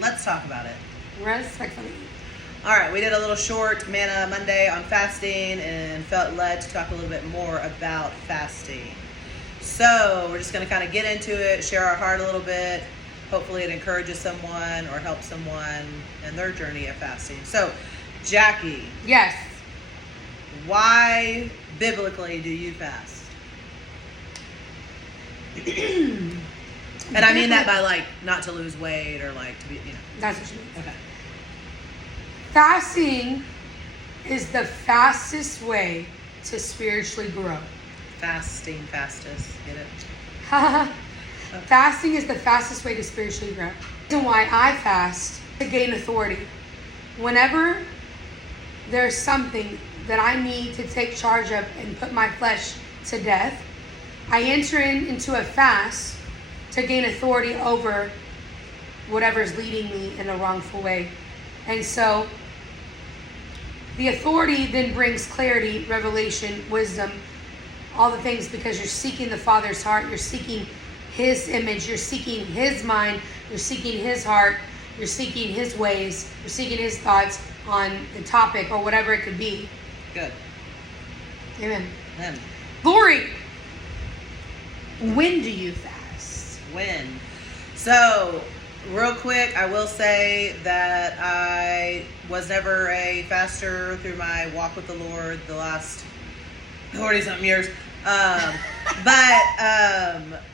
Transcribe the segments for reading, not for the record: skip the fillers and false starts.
let's talk about it. Respectfully. All right, we did a little short Manna Monday on fasting and felt led to talk a little bit more about fasting. So we're just going to kind of get into it, share our heart a little bit. Hopefully it encourages someone or helps someone in their journey of fasting. So, Jackie. Yes. Why, biblically, do you fast? And I mean that by, like, not to lose weight or, like, to be, That's what you mean. Okay. Fasting is the fastest way to spiritually grow. Fasting, fastest. Get it? Fasting is the fastest way to spiritually grow. The reason why I fast to gain authority. Whenever there's something that I need to take charge of and put my flesh to death, I enter into a fast to gain authority over whatever's leading me in a wrongful way. And so the authority then brings clarity, revelation, wisdom, all the things, because you're seeking the Father's heart, you're seeking His image, you're seeking His mind, you're seeking His heart, you're seeking His ways, you're seeking His thoughts on the topic or whatever it could be. Good. Amen. Amen. Lori, when do you fast? When? So, real quick, I will say that I was never a faster through my walk with the Lord the last 40-something years. But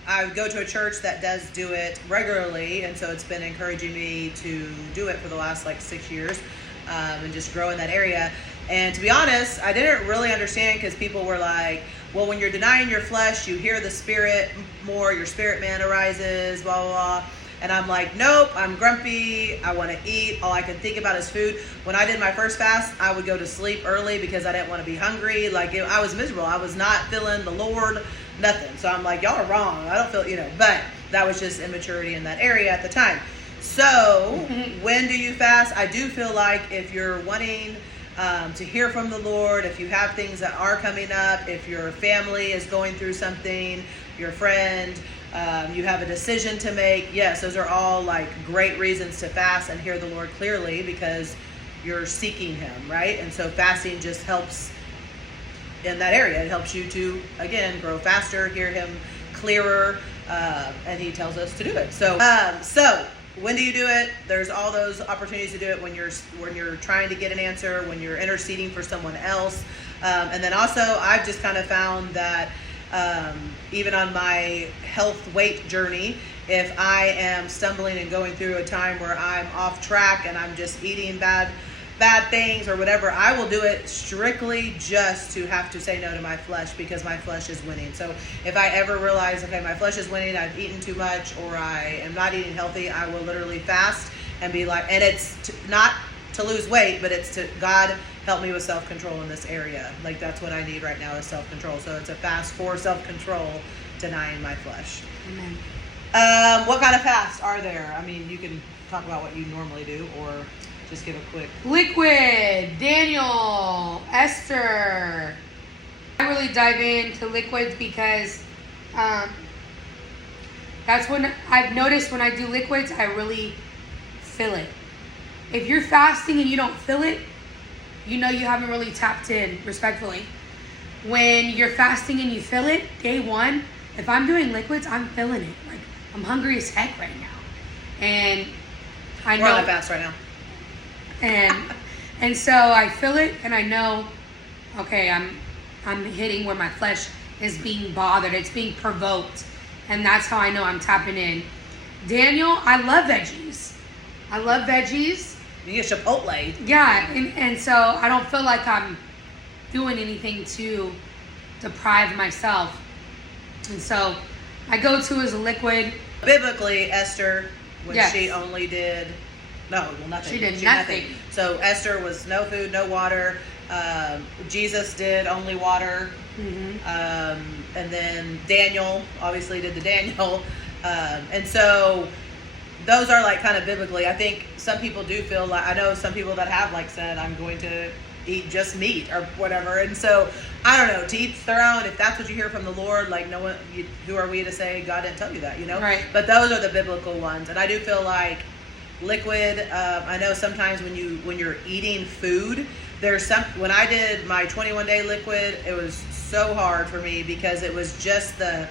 I go to a church that does do it regularly, and so it's been encouraging me to do it for the last 6 years, and just grow in that area. And to be honest, I didn't really understand, because people were like, well, when you're denying your flesh, you hear the spirit more, your spirit man arises, blah, blah, blah. And I'm like, nope, I'm grumpy, I want to eat, all I can think about is food. When I did my first fast, I would go to sleep early because I didn't want to be hungry. I was miserable. I was not feeling the Lord, nothing. So I'm like, y'all are wrong. I don't feel, but that was just immaturity in that area at the time. So when do you fast? I do feel like if you're wanting to hear from the Lord, if you have things that are coming up, if your family is going through something, your friend, you have a decision to make, yes, those are all great reasons to fast and hear the Lord clearly, because you're seeking Him, right? And so fasting just helps in that area. It helps you to, again, grow faster, hear Him clearer, and He tells us to do it. So when do you do it? There's all those opportunities to do it when you're trying to get an answer, when you're interceding for someone else. And then also, I've just kind of found that even on my health weight journey, if I am stumbling and going through a time where I'm off track and I'm just eating bad things or whatever, I will do it strictly just to have to say no to my flesh, because my flesh is winning. So if I ever realize, okay, my flesh is winning, I've eaten too much, or I am not eating healthy, I will literally fast and be like, and it's not to lose weight, but it's to, God, help me with self-control in this area. That's what I need right now, is self-control. So it's a fast for self-control, denying my flesh. Amen. What kind of fasts are there? I mean, you can talk about what you normally do, or just give a quick. Liquid, Daniel, Esther. I really dive into liquids because that's when I've noticed when I do liquids, I really feel it. If you're fasting and you don't feel it, you haven't really tapped in, respectfully. When you're fasting and you feel it, day one, if I'm doing liquids, I'm feeling it. I'm hungry as heck right now. And I know. We're on a fast right now. And so I feel it, and I know, okay, I'm hitting where my flesh is being bothered. It's being provoked. And that's how I know I'm tapping in. Daniel, I love veggies. You get Chipotle. Yeah, and so I don't feel like I'm doing anything to deprive myself. And so I go to as a liquid. Biblically, Esther, when Yes. she only did, nothing. She did nothing. So Esther was no food, no water. Jesus did only water. Mm-hmm. And then Daniel obviously did the Daniel. And so those are kind of biblically. I think some people do feel I know some people that have said, I'm going to eat just meat or whatever. And so I don't know, to each their own. If that's what you hear from the Lord, no one, who are we to say God didn't tell you that, Right. But those are the biblical ones. And I do feel liquid. I know sometimes when you're eating food, there's some. When I did my 21-day liquid, it was so hard for me because it was just the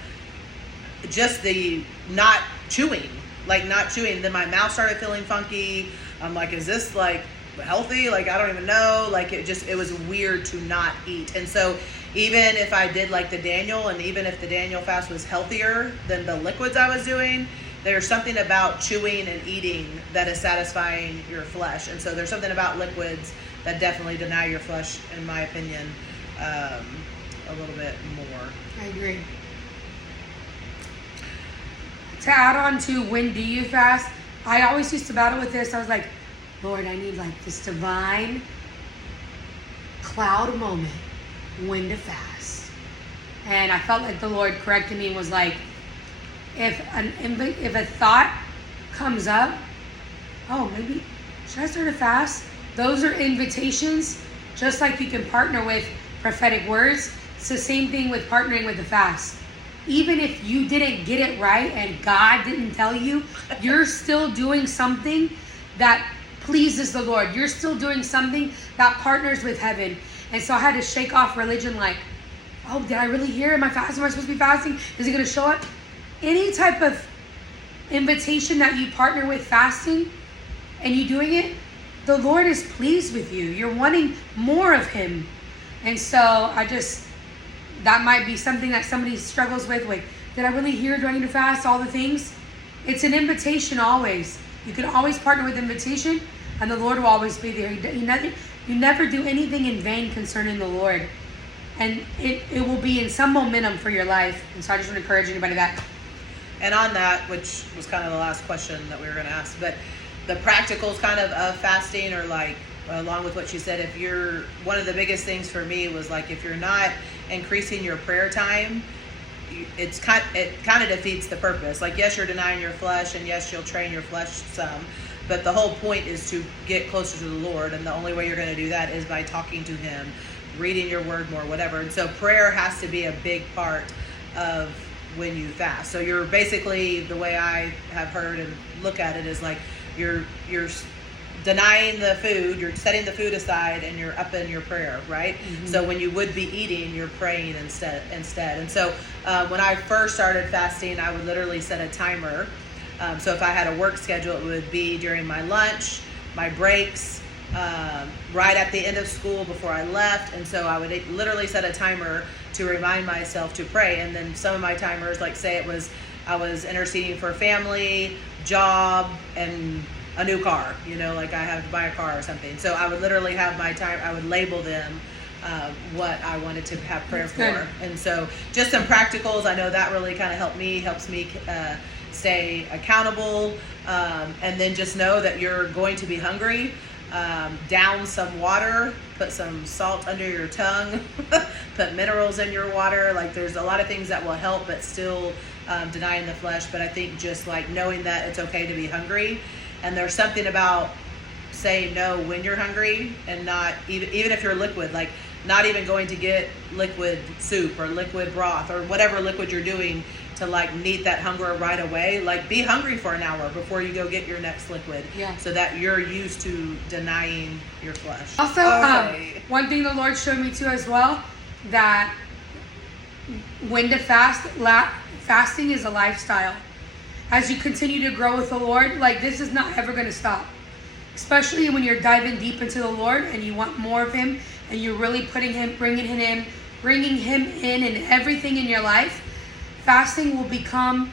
not chewing, like not chewing. Then my mouth started feeling funky. I'm like, is this like healthy? Like, I don't even know. Like, it was weird to not eat. And so even if I did like the Daniel, and even if the Daniel fast was healthier than the liquids I was doing, there's something about chewing and eating that is satisfying your flesh. And so there's something about liquids that definitely deny your flesh, in my opinion, a little bit more. I agree. To add on to when do you fast, I always used to battle with this. I was like, Lord, I need like this divine cloud moment when to fast. And I felt like the Lord corrected me and was like, if a thought comes up, oh, maybe should I start a fast? Those are invitations, just like you can partner with prophetic words. It's the same thing with partnering with the fast. Even if you didn't get it right and God didn't tell you, you're still doing something that pleases the Lord. You're still doing something that partners with heaven. And so I had to shake off religion like, oh, did I really hear? Am I fasting? Am I supposed to be fasting? Is it going to show up? Any type of invitation that you partner with fasting and you doing it, the Lord is pleased with you. You're wanting more of Him. And so that might be something that somebody struggles with. Like, did I really hear? Do I need to fast? All the things. It's an invitation always. You can always partner with invitation, and the Lord will always be there. You never do anything in vain concerning the Lord. And it will be in some momentum for your life. And so I just want to encourage anybody that. And on that, which was kind of the last question that we were going to ask, but the practicals kind of fasting, or like, along with what you said, if you're, one of the biggest things for me was like, if you're not increasing your prayer time, it kind of defeats the purpose. Like, yes, you're denying your flesh, and yes, you'll train your flesh some, but the whole point is to get closer to the Lord, and the only way you're going to do that is by talking to Him, reading your word more, whatever. And so prayer has to be a big part of when you fast. So you're basically, the way I have heard and look at it, is like you're denying the food, you're setting the food aside, and you're up in your prayer, right? Mm-hmm. So when you would be eating, you're praying instead. And so when I first started fasting, I would literally set a timer. So if I had a work schedule, it would be during my lunch, my breaks, right at the end of school before I left. And so I would literally set a timer to remind myself to pray. And then some of my timers, like say I was interceding for family, job, and a new car, like I have to buy a car or something. So I would literally have my time, I would label them what I wanted to have prayer for. And so just some practicals, I know that really kind of helps me stay accountable. And then just know that you're going to be hungry. Down some water, put some salt under your tongue, put minerals in your water. Like, there's a lot of things that will help, but still denying the flesh. But I think just like knowing that it's okay to be hungry. And there's something about saying no when you're hungry, and not even if you're liquid, like not even going to get liquid soup or liquid broth or whatever liquid you're doing to like meet that hunger right away. Like, be hungry for an hour before you go get your next liquid, so that you're used to denying your flesh. Also, one thing the Lord showed me too as well, that when to fast, fasting is a lifestyle. As you continue to grow with the Lord, like, this is not ever going to stop. Especially when you're diving deep into the Lord and you want more of Him, and you're really bringing Him in everything in your life. Fasting will become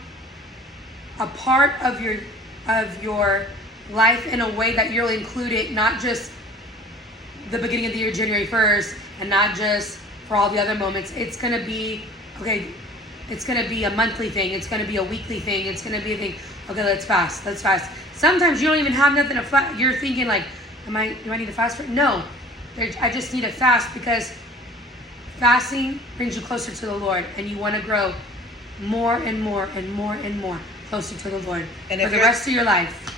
a part of your life in a way that you'll include it, not just the beginning of the year, January 1st, and not just for all the other moments. It's going to be, it's going to be a monthly thing. It's going to be a weekly thing. It's going to be a thing. Okay, let's fast. Sometimes you don't even have nothing to fast. You're thinking like, do I need to fast for it? No. I just need to fast, because fasting brings you closer to the Lord, and you want to grow more and more and more and more closer to the Lord for the rest of your life.